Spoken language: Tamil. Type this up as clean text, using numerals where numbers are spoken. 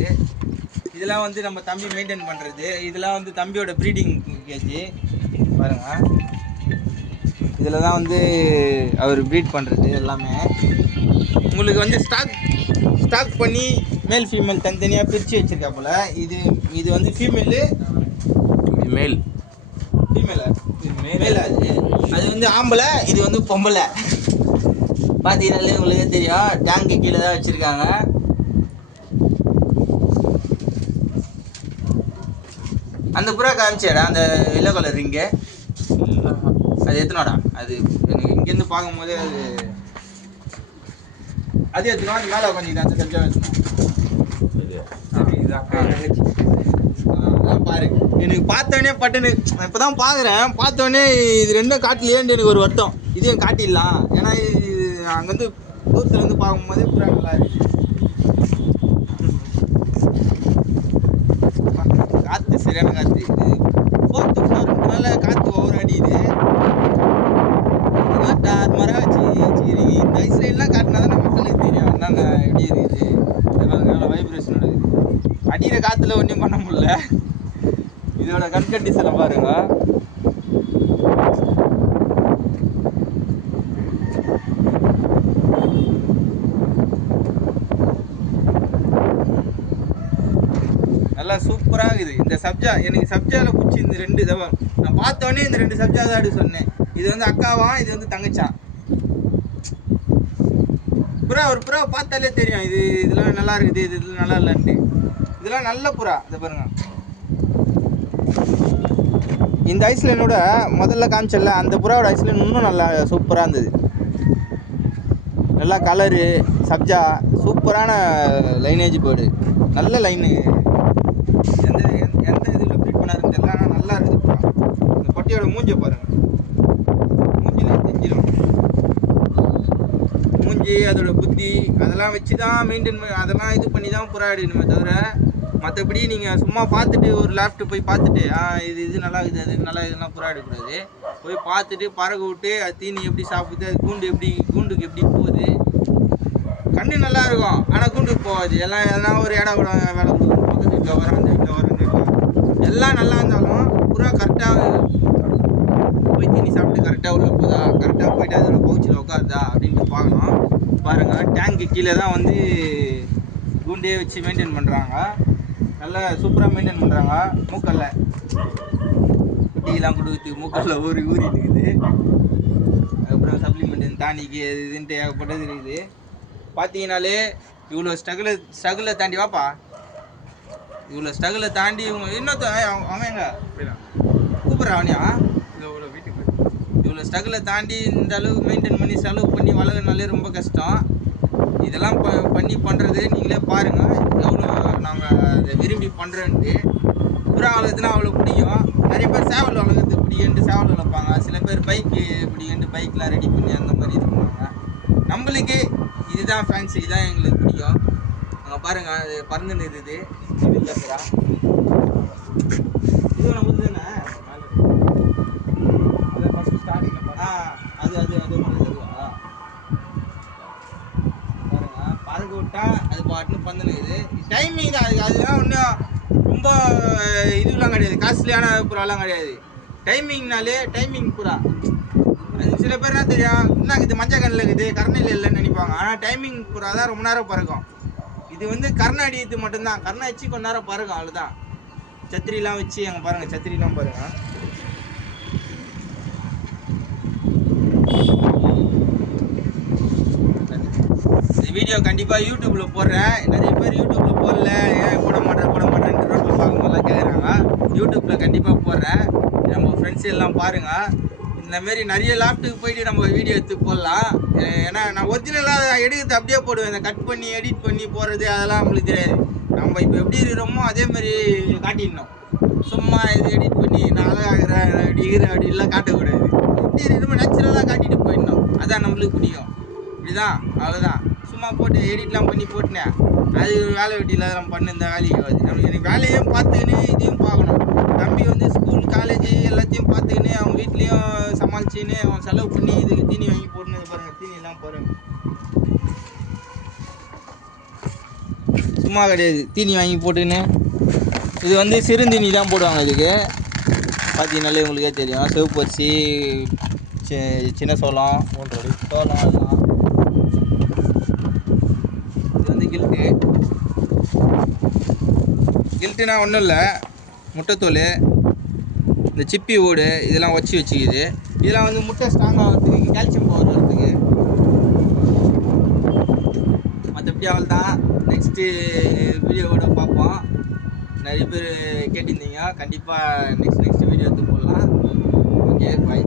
இது. இதெல்லாம் வந்து நம்ம தம்பி மெயின்டைன் பண்ணுறது. இதெல்லாம் வந்து தம்பியோட ப்ரீடிங் கேஜி பாருங்கள். இதில் தான் வந்து அவர் ப்ரீட் பண்ணுறது எல்லாமே. உங்களுக்கு வந்து ஸ்டாக் பண்ணி மேல் ஃபீமேல் தனித்தனியாக பிரித்து வச்சுருக்கா போல். இது வந்து ஃபீமேலு, மேல் ஃபீமேலா மேலே. அது வந்து ஆம்பளை, இது வந்து பொம்பளை. பார்த்தீங்கன்னாலே உங்களுக்கே தெரியும். டேங்கு கீழே தான் வச்சுருக்காங்க. அந்த புறா காமிச்சேடா, அந்த எல்லோ கலர் ரிங்கு, அது எத்தனோடா? அது எனக்கு இங்கேருந்து பார்க்கும்போதே அது எத்தனோ மேலே உட்காந்துக்கிட்டு அந்த சப்ஜா வச்சுக்கணும். அதான் பாரு, எனக்கு பார்த்தோன்னே பட்டுன்னு இப்போ தான் பார்க்குறேன். பார்த்தோன்னே இது ரெண்டும் காட்டிலேன்னு எனக்கு ஒரு வருத்தம். இதையும் காட்டிடலாம். ஏன்னா இது அங்கேருந்து தூரத்துலேருந்து பார்க்கும்போதே புறா நல்லா இருக்கு. காற்று சரியான காற்று. இது 4th ஃப்ளோர்னால காற்று ஓவர் அடியுது. நார்மலாக சரி இந்த ஐஸ்லைன்லாம் காட்டினா தான் மக்களுக்கு தெரியும் என்னென்ன எப்படி இருக்குது. எவ்வளோ வைப்ரேஷன் நடக்குது. அடிக்கிற காற்றுல ஒன்றும் பண்ண முடியல. இதோட கண்கண்டிஷனை பாருங்க. நல்லா சூப்பராக இருக்குது. இந்த சப்ஜா எனக்கு சப்ஜாவில் பிடிச்சி இந்த 2 தவ நான் பார்த்தோன்னே இந்த 2 சப்ஜா தான் அப்படி சொன்னேன். இது வந்து அக்காவான், இது வந்து தங்கச்சான். புறா ஒரு புறாவை பார்த்தாலே தெரியும் இதெல்லாம் நல்லா இருக்குது, இதெல்லாம் நல்லா இல்லைன்ட்டு. இதெல்லாம் நல்ல புறா. இதை பாருங்க. இந்த ஐஸ்லைனோட முதல்ல காமிச்சல அந்த புறாவோட ஐஸ்லைன் இன்னும் நல்லா சூப்பராக இருந்தது. நல்லா கலரு சப்ஜா சூப்பரான லைனேஜ் பேர்டு. நல்ல லைனு. எந்த இதில் ப்ரீட் பண்ணாருன்னு தெரியல. ஆனால் நல்லா இருக்குது புறா. இந்த பட்டியோட மூஞ்சை பாருங்கள். மூஞ்சிலே தெரிஞ்சிடும். மூஞ்சி அதோட புத்தி அதெல்லாம் வச்சு தான் மெயின்டைன் அதெல்லாம் இது பண்ணி தான் புறா எடுக்கணுமே தவிர, மற்றபடி நீங்கள் சும்மா பார்த்துட்டு ஒரு லேப்ட்டு போய் பார்த்துட்டு இது நல்லா இருக்குது அது நல்லா இதெல்லாம் புறா எடுக்கக்கூடாது. போய் பார்த்துட்டு பறக்க விட்டு அது தீனி எப்படி சாப்பிடுது, அது கூண்டுக்கு எப்படி போகுது. கண்ணு நல்லா இருக்கும் ஆனால் கூண்டுக்கு போகாது. எல்லாம் ஒரு இடம் கூட வேலை கொடுக்கும். பக்கத்து வீட்டில் வர அந்த வீட்டில் வர அந்த வீட்டில் எல்லாம் நல்லா இருந்தாலும் புறா கரெக்டாக போய் தீனி சாப்பிட்டு கரெக்டாக உள்ளே போதா, கரெக்டாக போயிட்டு அதோட பவுச்சில் உட்காருதா அப்படின்ட்டு பார்க்கணும். பாருங்கள், டேங்க்கு கீழே தான் வந்து கூண்டே வச்சு மெயின்டைன் பண்ணுறாங்க. நல்லா சூப்பராக மெயின்டைன் பண்ணுறாங்க. மூக்கல்ல குட்டிக்கெல்லாம் கொடுக்குறதுக்கு மூக்கல்ல ஊறிட்டு இருக்குது. அதுக்கப்புறம் சப்ளிமெண்ட் டானிக்கு இதுன்ட்டு ஏகப்பட்டது இருக்குது. பார்த்தீங்கன்னாலே இவ்வளோ ஸ்ட்ரகிளை தாண்டி வாப்பா, இவ்வளோ ஸ்ட்ரகிளை தாண்டி இவங்க அவன் எங்க கூப்பிட்றா அவனியா வீட்டுக்கு இவ்வளோ ஸ்ட்ரகிளை தாண்டி இந்த அளவு மெயின்டைன் பண்ணி செலவு பண்ணி வளர்க்கனாலே ரொம்ப கஷ்டம். இதெல்லாம் பண்ணி பண்ணுறது நீங்களே பாருங்கள் எவ்வளோ நாங்கள் அதை விரும்பி பண்ணுறோன்ட்டு. புறா வளர்க்குறதுனா அவ்வளோ பிடிக்கும். நிறைய பேர் சேவல் வளர்க்குறதுக்கு பிடிக்குன்ட்டு சேவல் வளர்ப்பாங்க. சில பேர் பைக்கு பிடிக்குன்ட்டு பைக்கெலாம் ரெடி பண்ணி அந்த மாதிரி இது பண்ணுவாங்க. நம்மளுக்கு இதுதான் ஃபேன்ஸி, இதுதான் எங்களுக்கு பிடிக்கும். அங்கே பாருங்கள், அது பறந்துன்னு இருக்குது சிவில் புறா. இது நமக்கு தானே அது பண்ணுறதுவா பாருங்க. பறக்க விட்டா அது பாட்டுன்னு பந்துனுக்குது. டைமிங் தான் அதுதான் ஒன்றும் ரொம்ப இதுலாம் கிடையாது. காஸ்ட்லியான புறாலாம் கிடையாது. டைமிங்னாலே டைமிங் புறா. அது சில பேர் என்ன தெரியும், என்ன இது மஞ்சள் கண்ணில் இருக்குது கருணையில் இல்லைன்னு நினைப்பாங்க. ஆனால் டைமிங் புறா தான் ரொம்ப நேரம் பறக்கும். இது வந்து கருணை அடிக்கிறது மட்டும்தான். கருணை வச்சு கொஞ்ச நேரம் பறக்கும், அவ்வளோதான். சத்திரிலாம் வச்சு அங்கே பாருங்கள், சத்திரிலாம் பாருங்கள். இந்த வீடியோ கண்டிப்பாக யூடியூப்பில் போடுறேன். நிறைய பேர் யூடியூப்பில் போடல, ஏன் போட மாட்டேன்ட்டு ரோட்டில் பார்க்கும்போதெல்லாம் கேட்குறாங்க. யூடியூப்பில் கண்டிப்பாக போடுறேன். நம்ம ஃப்ரெண்ட்ஸ் எல்லாம் பாருங்கள். இந்தமாரி நிறைய லேப்டுக்கு போயிட்டு நம்ம வீடியோ எடுத்து போடலாம். ஏன்னா நான் ஒரிஜினலாக எடுக்கிறது அப்படியே போடுவேன். இந்த கட் பண்ணி எடிட் பண்ணி போடுறது அதெல்லாம் நம்மளுக்கு தெரியாது. நம்ம இப்போ எப்படி இருக்கிறோமோ அதேமாரி காட்டிடணும். சும்மா இது எடிட் பண்ணி நான் அழகாகிறேன் அப்படிலாம் காட்டக்கூடாது. எப்படி இருக்கிறோமோ நேச்சுரலாக காட்டிட்டு போயிடணும். அதான் நம்மளுக்கு பிடிக்கும். இப்படிதான், அவ்வளோதான். சும்மா போட்டு எடிட்லாம் பண்ணி போட்டுனேன் அது வேலை வெட்டியில் நம்ம பண்ண இந்த வேலைக்கு வருது. நம்மளுக்கு எனக்கு வேலையும் பார்த்துக்கின்னு இதையும் பார்க்கணும். தம்பி வந்து ஸ்கூல் காலேஜ் எல்லாத்தையும் பார்த்துக்கின்னு அவங்க வீட்லேயும் சமாளிச்சுன்னு அவன் செலவு பண்ணி இதுக்கு தீனி வாங்கி போட்டுன்னு பாருங்கள். தீனி எல்லாம் பாருங்கள். சும்மா கிடையாது, தீனி வாங்கி போட்டுன்னு. இது வந்து சிறுந்தீனி தான் போடுவாங்க இதுக்கு. பார்த்தீங்கன்னாலே உங்களுக்கே தெரியும். சிவப்பு அரிசி, சின்ன சோளம், சோளம் எல்லாம். இது வந்து கில்ட்டுனா ஒன்றும் இல்லை, முட்டைத்தோல், இந்த சிப்பி ஓடு இதெல்லாம் வச்சுக்கிது. இதெல்லாம் வந்து முட்டை ஸ்ட்ராங் ஆகிறதுக்கு, கால்சியம் பவர் வரதுக்கு. மற்றபடி அவள் தான். நெக்ஸ்ட்டு வீடியோவோட பார்ப்போம். நிறைய பேர் கேட்டிருந்தீங்க, கண்டிப்பாக நெக்ஸ்ட் வீடியோ எடுத்து போடலாம். ஓகே, பாய்.